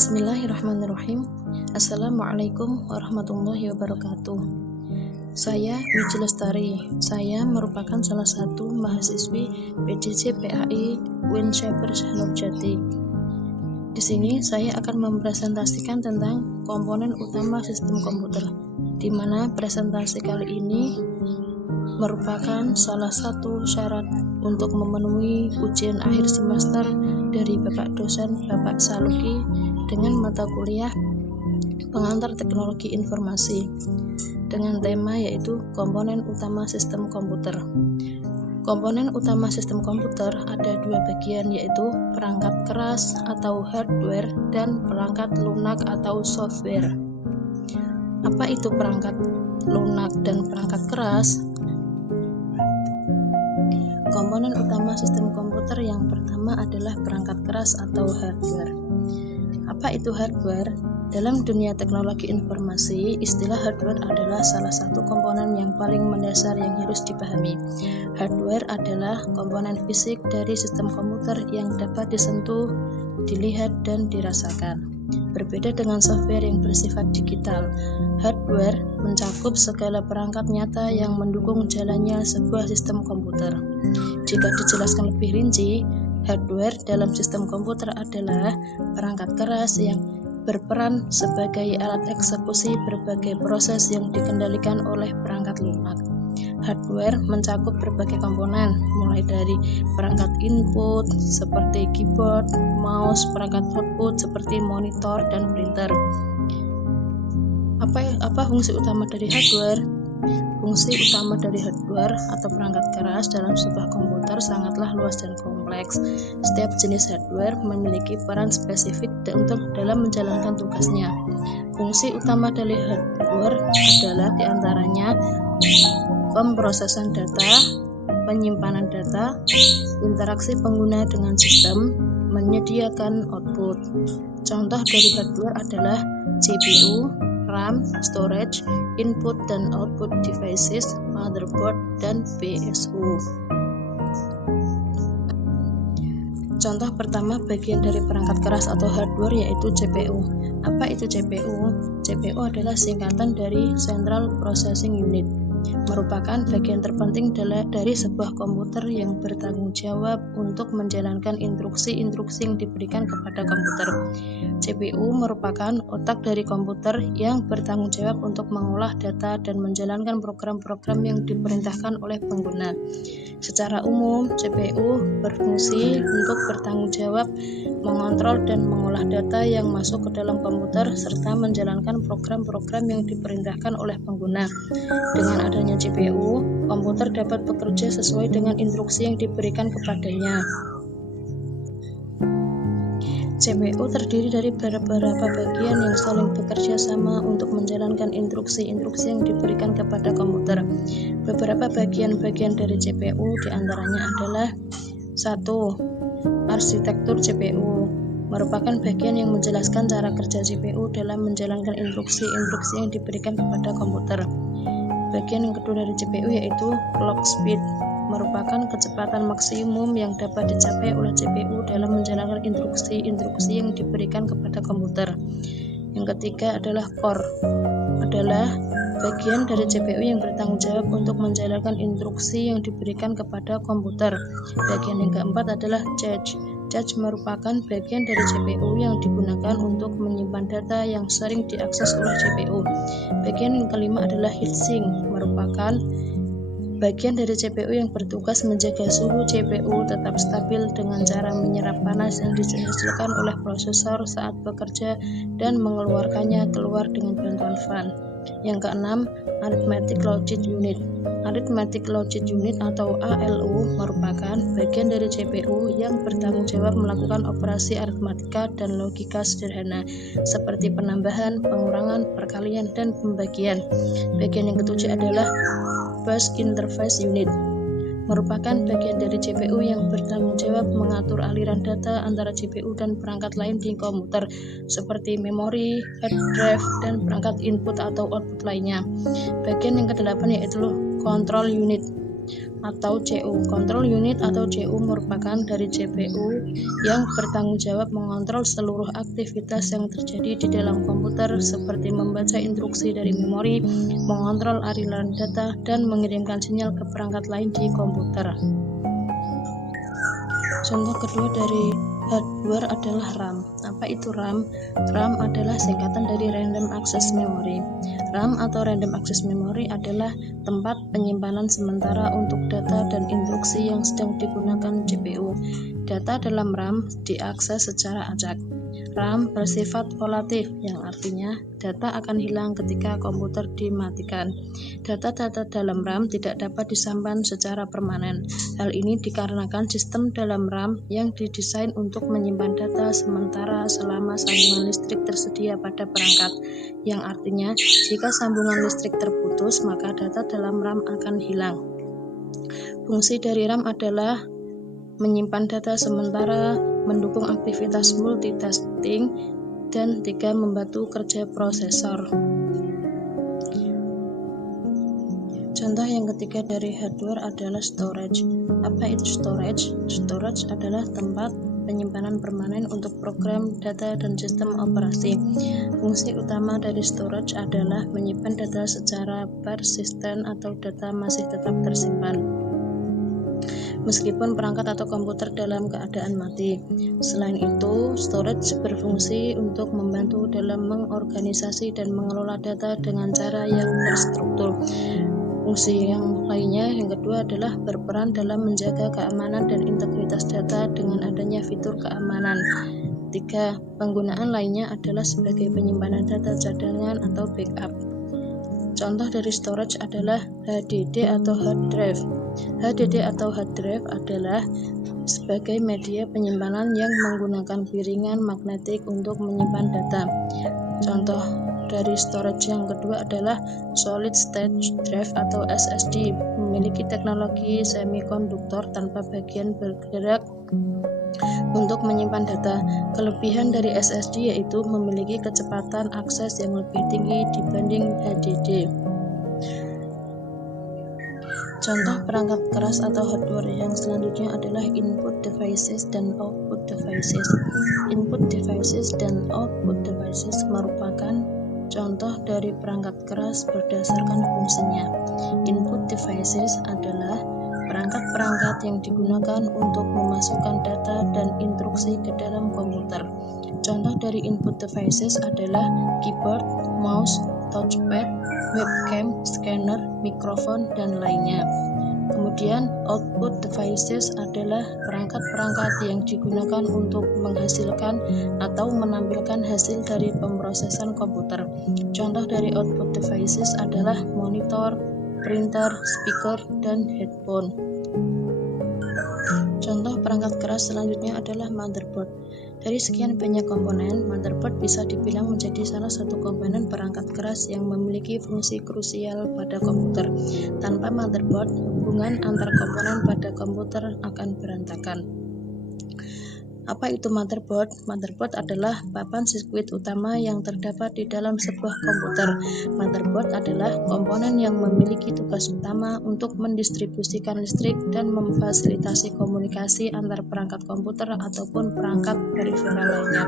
Bismillahirrahmanirrahim. Assalamualaikum warahmatullahi wabarakatuh. Saya Wiji Lestari. Saya merupakan salah satu mahasiswi PJJ PAI UIN Syahbers Nurjati. Di sini saya akan mempresentasikan tentang komponen utama sistem komputer, di mana presentasi kali ini merupakan salah satu syarat untuk memenuhi ujian akhir semester dari Bapak dosen Bapak Saluki dengan mata kuliah Pengantar Teknologi Informasi dengan tema yaitu komponen utama sistem komputer. Komponen utama sistem komputer ada dua bagian, yaitu perangkat keras atau hardware dan perangkat lunak atau software. Apa itu perangkat lunak dan perangkat keras? Komponen utama sistem komputer yang pertama adalah perangkat keras atau hardware. Apa itu hardware? Dalam dunia teknologi informasi, istilah hardware adalah salah satu komponen yang paling mendasar yang harus dipahami. Hardware adalah komponen fisik dari sistem komputer yang dapat disentuh, dilihat, dan dirasakan. Berbeda dengan software yang bersifat digital, hardware mencakup segala perangkat nyata yang mendukung jalannya sebuah sistem komputer. Jika dijelaskan lebih rinci, hardware dalam sistem komputer adalah perangkat keras yang berperan sebagai alat eksekusi berbagai proses yang dikendalikan oleh perangkat lunak. Hardware mencakup berbagai komponen, mulai dari perangkat input seperti keyboard, mouse, perangkat output seperti monitor dan printer. Apa fungsi utama dari hardware? Fungsi utama dari hardware atau perangkat keras dalam sebuah komputer sangatlah luas dan kompleks. Setiap jenis hardware memiliki peran spesifik untuk dalam menjalankan tugasnya. Fungsi utama dari hardware adalah diantaranya pemrosesan data, penyimpanan data, interaksi pengguna dengan sistem, menyediakan output. Contoh dari hardware adalah CPU, RAM, storage, input dan output devices, motherboard, dan BSU. Contoh pertama bagian dari perangkat keras atau hardware yaitu CPU. Apa itu CPU? CPU adalah singkatan dari Central Processing Unit, merupakan bagian terpenting dari sebuah komputer yang bertanggung jawab untuk menjalankan instruksi-instruksi yang diberikan kepada komputer. CPU merupakan otak dari komputer yang bertanggung jawab untuk mengolah data dan menjalankan program-program yang diperintahkan oleh pengguna. Secara umum, CPU berfungsi untuk bertanggung jawab, mengontrol dan mengolah data yang masuk ke dalam komputer serta menjalankan program-program yang diperintahkan oleh pengguna. Dengan adanya CPU, komputer dapat bekerja sesuai dengan instruksi yang diberikan kepadanya. CPU terdiri dari beberapa bagian yang saling bekerja sama untuk menjalankan instruksi-instruksi yang diberikan kepada komputer. Beberapa bagian-bagian dari CPU diantaranya adalah 1. Arsitektur CPU merupakan bagian yang menjelaskan cara kerja CPU dalam menjalankan instruksi-instruksi yang diberikan kepada komputer. Bagian yang kedua dari CPU yaitu clock speed, merupakan kecepatan maksimum yang dapat dicapai oleh CPU dalam menjalankan instruksi-instruksi yang diberikan kepada komputer. Yang ketiga adalah core, adalah bagian dari CPU yang bertanggung jawab untuk menjalankan instruksi yang diberikan kepada komputer. Bagian yang keempat adalah cache. Cache merupakan bagian dari CPU yang digunakan untuk menyimpan data yang sering diakses oleh CPU. Bagian yang kelima adalah heatsink, merupakan bagian dari CPU yang bertugas menjaga suhu CPU tetap stabil dengan cara menyerap panas yang dihasilkan oleh prosesor saat bekerja dan mengeluarkannya keluar dengan bantuan fan. Yang keenam, Arithmetic Logic Unit. Arithmetic Logic Unit atau ALU merupakan bagian dari CPU yang bertanggung jawab melakukan operasi aritmatika dan logika sederhana seperti penambahan, pengurangan, perkalian, dan pembagian. Bagian yang ketujuh adalah Bus Interface Unit, merupakan bagian dari CPU yang bertanggung jawab mengatur aliran data antara CPU dan perangkat lain di komputer seperti memori, hard drive, dan perangkat input atau output lainnya. Bagian yang kedelapan yaitu Control Unit, atau CU. Control Unit atau CU merupakan dari CPU yang bertanggung jawab mengontrol seluruh aktivitas yang terjadi di dalam komputer seperti membaca instruksi dari memori, mengontrol aliran data, dan mengirimkan sinyal ke perangkat lain di komputer. Contoh kedua dari hardware adalah RAM. Apa itu RAM? RAM adalah singkatan dari Random Access Memory. RAM atau Random Access Memory adalah tempat penyimpanan sementara untuk data dan instruksi yang sedang digunakan CPU. Data dalam RAM diakses secara acak. RAM bersifat volatil, yang artinya data akan hilang ketika komputer dimatikan. Data-data dalam RAM tidak dapat disimpan secara permanen. Hal ini dikarenakan sistem dalam RAM yang didesain untuk menyimpan data sementara selama sambungan listrik tersedia pada perangkat, yang artinya jika sambungan listrik terputus, maka data dalam RAM akan hilang. Fungsi dari RAM adalah menyimpan data sementara, mendukung aktivitas multitasking, dan 3. membantu kerja prosesor. Contoh yang ketiga dari hardware adalah storage. Apa itu storage? Storage adalah tempat penyimpanan permanen untuk program, data, dan sistem operasi. Fungsi utama dari storage adalah menyimpan data secara persisten atau data masih tetap tersimpan meskipun perangkat atau komputer dalam keadaan mati. Selain itu, storage berfungsi untuk membantu dalam mengorganisasi dan mengelola data dengan cara yang terstruktur. Fungsi yang lainnya, yang kedua adalah berperan dalam menjaga keamanan dan integritas data dengan adanya fitur keamanan. 3. Penggunaan lainnya adalah sebagai penyimpanan data cadangan atau backup. Contoh dari storage adalah HDD atau hard drive. HDD atau hard drive adalah sebagai media penyimpanan yang menggunakan piringan magnetik untuk menyimpan data. Contoh dari storage yang kedua adalah solid state drive atau SSD, memiliki teknologi semikonduktor tanpa bagian bergerak untuk menyimpan data. Kelebihan dari SSD yaitu memiliki kecepatan akses yang lebih tinggi dibanding HDD. Contoh perangkat keras atau hardware yang selanjutnya adalah input devices dan output devices. Input devices dan output devices merupakan contoh dari perangkat keras berdasarkan fungsinya. Input devices adalah perangkat-perangkat yang digunakan untuk memasukkan data dan instruksi ke dalam komputer. Contoh dari input devices adalah keyboard, mouse, touchpad, webcam, scanner, mikrofon, dan lainnya. Kemudian, output devices adalah perangkat-perangkat yang digunakan untuk menghasilkan atau menampilkan hasil dari pemrosesan komputer. Contoh dari output devices adalah monitor, printer, speaker, dan headphone. Contoh perangkat keras selanjutnya adalah motherboard. Dari sekian banyak komponen, motherboard bisa dibilang menjadi salah satu komponen perangkat keras yang memiliki fungsi krusial pada komputer. Tanpa motherboard, hubungan antar komponen pada komputer akan berantakan. Apa itu motherboard? Motherboard adalah papan sirkuit utama yang terdapat di dalam sebuah komputer. Motherboard adalah komponen yang memiliki tugas utama untuk mendistribusikan listrik dan memfasilitasi komunikasi antar perangkat komputer ataupun perangkat periferal lainnya.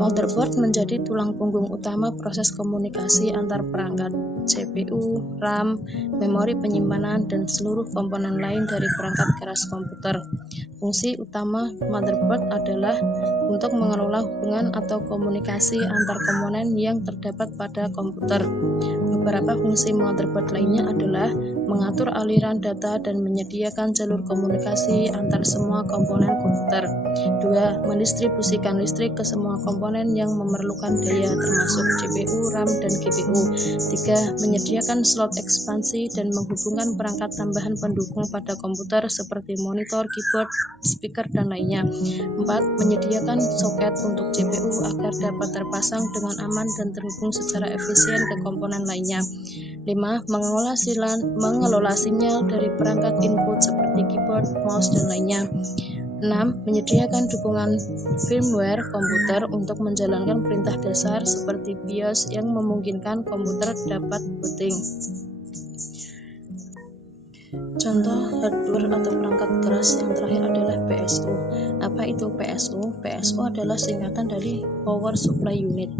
Motherboard menjadi tulang punggung utama proses komunikasi antar perangkat CPU, RAM, memori penyimpanan, dan seluruh komponen lain dari perangkat keras komputer. Fungsi utama motherboard adalah untuk mengelola hubungan atau komunikasi antar komponen yang terdapat pada komputer. Beberapa fungsi motherboard lainnya adalah mengatur aliran data dan menyediakan jalur komunikasi antar semua komponen komputer. 2. Mendistribusikan listrik ke semua komponen yang memerlukan daya termasuk CPU, RAM, dan GPU. 3. Menyediakan slot ekspansi dan menghubungkan perangkat tambahan pendukung pada komputer seperti monitor, keyboard, speaker, dan lainnya. 4. Menyediakan soket untuk CPU agar dapat terpasang dengan aman dan terhubung secara efisien ke komponen lainnya. 5. Mengelola sinyal dari perangkat input seperti keyboard, mouse, dan lainnya. 6. Menyediakan dukungan firmware komputer untuk menjalankan perintah dasar seperti BIOS yang memungkinkan komputer dapat booting. Contoh hardware atau perangkat keras yang terakhir adalah PSU. Apa itu PSU? PSU adalah singkatan dari Power Supply Unit.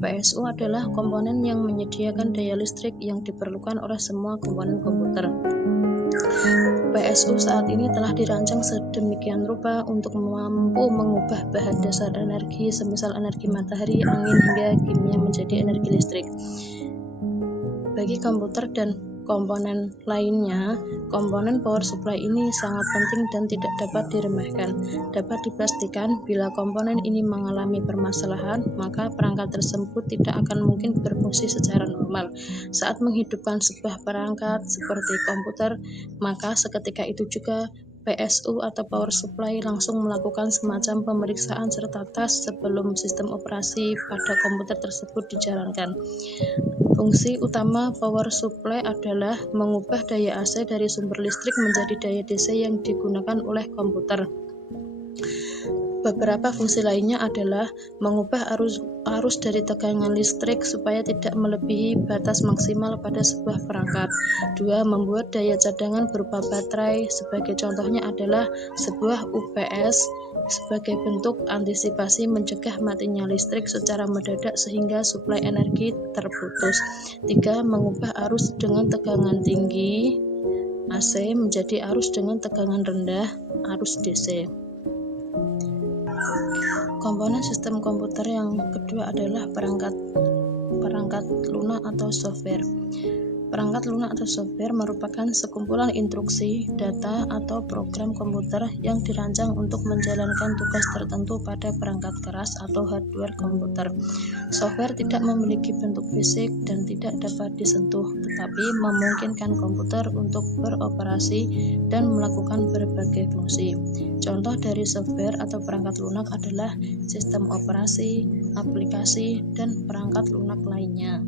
PSU adalah komponen yang menyediakan daya listrik yang diperlukan oleh semua komponen komputer. PSU saat ini telah dirancang sedemikian rupa untuk mampu mengubah bahan dasar energi semisal energi matahari, angin, hingga kimia menjadi energi listrik. Bagi komputer dan komponen lainnya, komponen power supply ini sangat penting dan tidak dapat diremehkan. Dapat dipastikan bila komponen ini mengalami permasalahan, maka perangkat tersebut tidak akan mungkin berfungsi secara normal. Saat menghidupkan sebuah perangkat seperti komputer, maka seketika itu juga PSU atau power supply langsung melakukan semacam pemeriksaan serta tes sebelum sistem operasi pada komputer tersebut dijalankan. Fungsi utama power supply adalah mengubah daya AC dari sumber listrik menjadi daya DC yang digunakan oleh komputer. Beberapa fungsi lainnya adalah mengubah arus dari tegangan listrik supaya tidak melebihi batas maksimal pada sebuah perangkat. 2. Membuat daya cadangan berupa baterai. Sebagai contohnya adalah sebuah UPS sebagai bentuk antisipasi mencegah matinya listrik secara mendadak sehingga suplai energi terputus. 3. Mengubah arus dengan tegangan tinggi AC menjadi arus dengan tegangan rendah arus DC. Komponen sistem komputer yang kedua adalah perangkat lunak atau software. Perangkat lunak atau software merupakan sekumpulan instruksi, data, atau program komputer yang dirancang untuk menjalankan tugas tertentu pada perangkat keras atau hardware komputer. Software tidak memiliki bentuk fisik dan tidak dapat disentuh, tetapi memungkinkan komputer untuk beroperasi dan melakukan berbagai fungsi. Contoh dari software atau perangkat lunak adalah sistem operasi, aplikasi, dan perangkat lunak lainnya.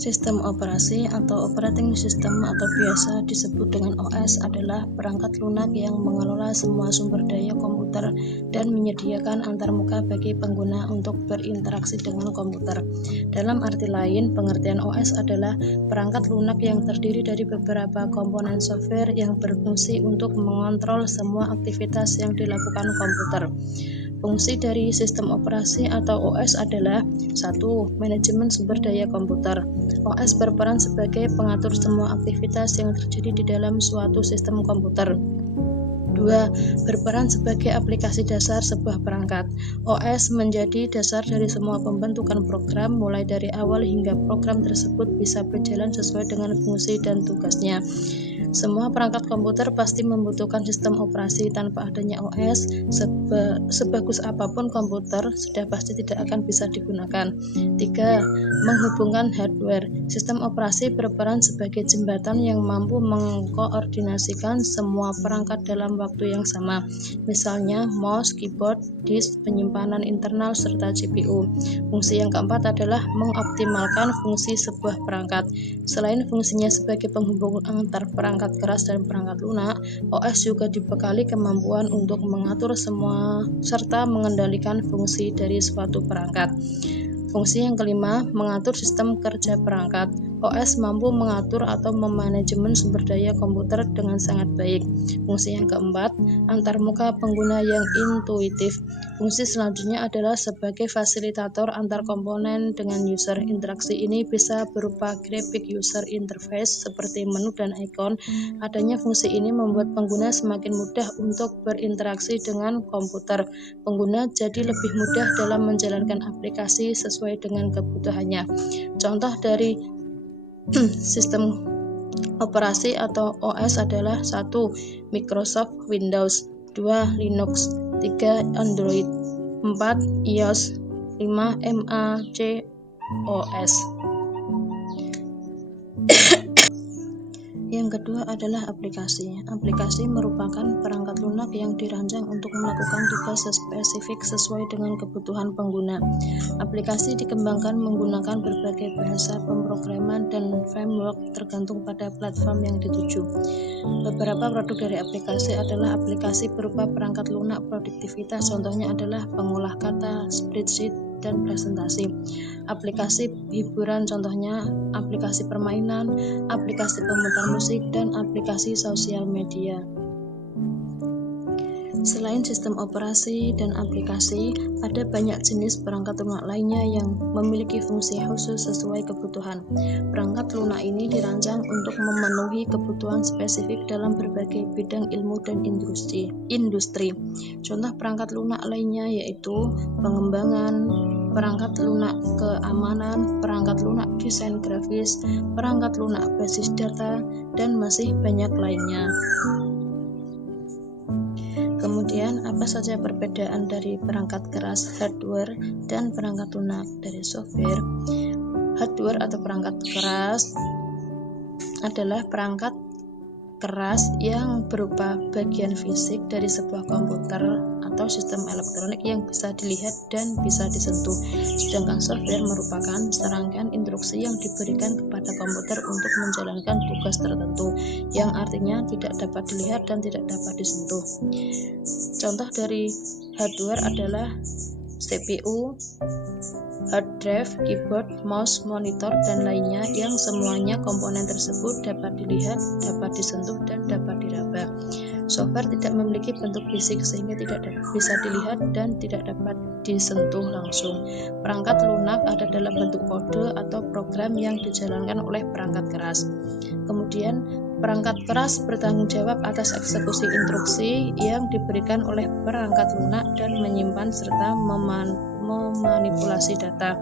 Sistem operasi atau operating system atau biasa disebut dengan OS adalah perangkat lunak yang mengelola semua sumber daya komputer dan menyediakan antarmuka bagi pengguna untuk berinteraksi dengan komputer. Dalam arti lain, pengertian OS adalah perangkat lunak yang terdiri dari beberapa komponen software yang berfungsi untuk mengontrol semua aktivitas yang dilakukan komputer. Fungsi dari sistem operasi atau OS adalah 1. Manajemen sumber daya komputer. OS berperan sebagai pengatur semua aktivitas yang terjadi di dalam suatu sistem komputer. 2. Berperan sebagai aplikasi dasar sebuah perangkat. OS menjadi dasar dari semua pembentukan program mulai dari awal hingga program tersebut bisa berjalan sesuai dengan fungsi dan tugasnya. Semua perangkat komputer pasti membutuhkan sistem operasi. Tanpa adanya OS, sebagus apapun komputer sudah pasti tidak akan bisa digunakan. 3. Menghubungkan hardware. Sistem operasi berperan sebagai jembatan yang mampu mengkoordinasikan semua perangkat dalam waktu yang sama. Misalnya mouse, keyboard, disk, penyimpanan internal, serta GPU. Fungsi yang keempat adalah mengoptimalkan fungsi sebuah perangkat. Selain fungsinya sebagai penghubung antar perangkat keras dan perangkat lunak, OS juga dibekali kemampuan untuk mengatur semua serta mengendalikan fungsi dari suatu perangkat. Fungsi yang kelima, mengatur sistem kerja perangkat. OS mampu mengatur atau memanajemen sumber daya komputer dengan sangat baik. Fungsi yang keempat, antarmuka pengguna yang intuitif. Fungsi selanjutnya adalah sebagai fasilitator antar komponen dengan user. Interaksi ini bisa berupa grafik user interface seperti menu dan ikon. Adanya fungsi ini membuat pengguna semakin mudah untuk berinteraksi dengan komputer. Pengguna jadi lebih mudah dalam menjalankan aplikasi sesuai dengan kebutuhannya. Contoh dari sistem operasi atau OS adalah 1. Microsoft Windows, 2. Linux, 3. Android, 4. iOS, 5. macOS. Yang kedua adalah aplikasi. Aplikasi merupakan perangkat lunak yang dirancang untuk melakukan tugas spesifik sesuai dengan kebutuhan pengguna. Aplikasi dikembangkan menggunakan berbagai bahasa pemrograman dan framework tergantung pada platform yang dituju. Beberapa produk dari aplikasi adalah aplikasi berupa perangkat lunak produktivitas. Contohnya adalah pengolah kata, spreadsheet, dan presentasi. Aplikasi hiburan contohnya aplikasi permainan, aplikasi pemutar musik, dan aplikasi sosial media. Selain sistem operasi dan aplikasi, ada banyak jenis perangkat lunak lainnya yang memiliki fungsi khusus sesuai kebutuhan. Perangkat lunak ini dirancang untuk memenuhi kebutuhan spesifik dalam berbagai bidang ilmu dan industri. Contoh perangkat lunak lainnya yaitu pengembangan, perangkat lunak keamanan, perangkat lunak desain grafis, perangkat lunak basis data, dan masih banyak lainnya. Kemudian, apa saja perbedaan dari perangkat keras hardware dan perangkat lunak dari software? Hardware atau perangkat keras adalah perangkat keras yang berupa bagian fisik dari sebuah komputer atau sistem elektronik yang bisa dilihat dan bisa disentuh. Sedangkan software merupakan serangkaian instruksi yang diberikan kepada komputer untuk menjalankan tugas tertentu, yang artinya tidak dapat dilihat dan tidak dapat disentuh. Contoh dari hardware adalah CPU, hard drive, keyboard, mouse, monitor, dan lainnya yang semuanya komponen tersebut dapat dilihat, dapat disentuh, dan dapat diraba. Software tidak memiliki bentuk fisik sehingga tidak bisa dilihat dan tidak dapat disentuh langsung. Perangkat lunak ada dalam bentuk kode atau program yang dijalankan oleh perangkat keras. Kemudian, perangkat keras bertanggung jawab atas eksekusi instruksi yang diberikan oleh perangkat lunak dan menyimpan serta memanipulasi data.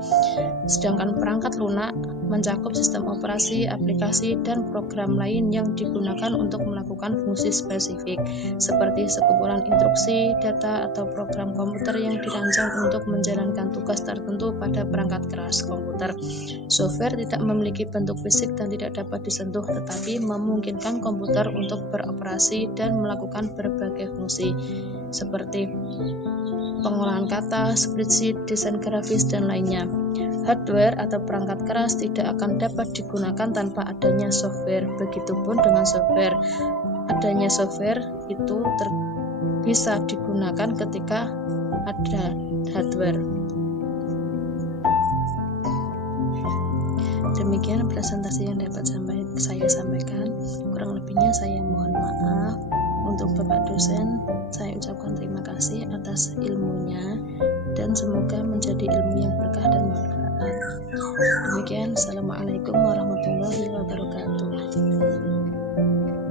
Sedangkan perangkat lunak mencakup sistem operasi, aplikasi, dan program lain yang digunakan untuk melakukan fungsi spesifik, seperti sekumpulan instruksi, data, atau program komputer yang dirancang untuk menjalankan tugas tertentu pada perangkat keras komputer. Software tidak memiliki bentuk fisik dan tidak dapat disentuh, tetapi memungkinkan komputer untuk beroperasi dan melakukan berbagai fungsi, seperti pengolahan kata, spreadsheet, desain grafis, dan lainnya. Hardware atau perangkat keras tidak akan dapat digunakan tanpa adanya software. Begitupun dengan software. Adanya software itu bisa digunakan ketika ada hardware. Demikian presentasi yang dapat saya sampaikan. Kurang lebihnya saya mohon maaf. Untuk Bapak dosen, saya ucapkan terima kasih atas ilmunya dan semoga menjadi ilmu yang berkah dan manfaat. Demikian, Assalamualaikum warahmatullahi wabarakatuh.